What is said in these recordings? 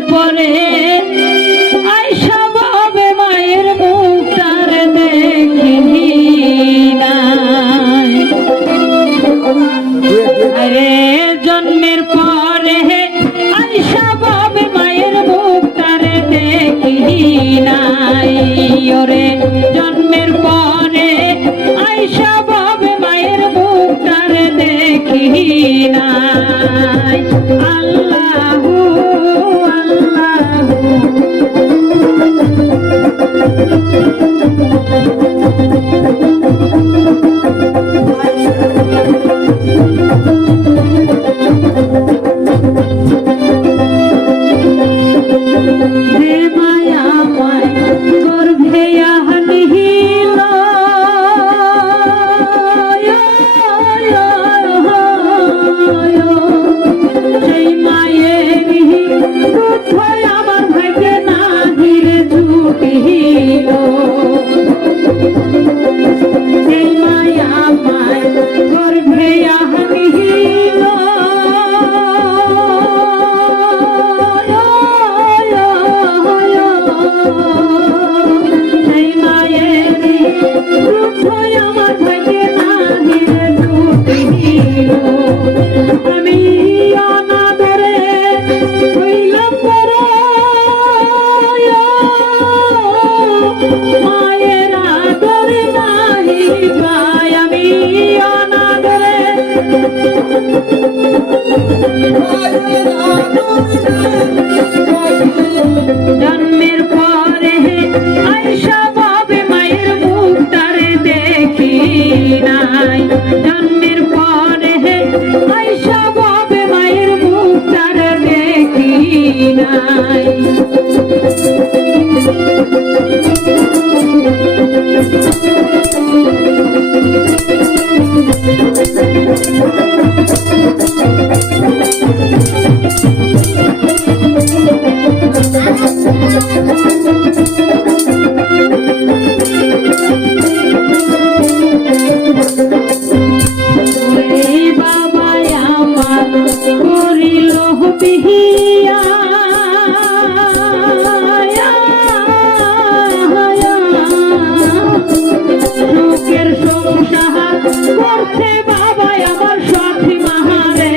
পরে আমি অনাদরে হইলাম। মায়ের আদরে নাহি পাই আমি অনাদরে করিল পিহিয়া। লোকের সংসার করছে বাবা আমার সখী মাহারে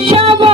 chama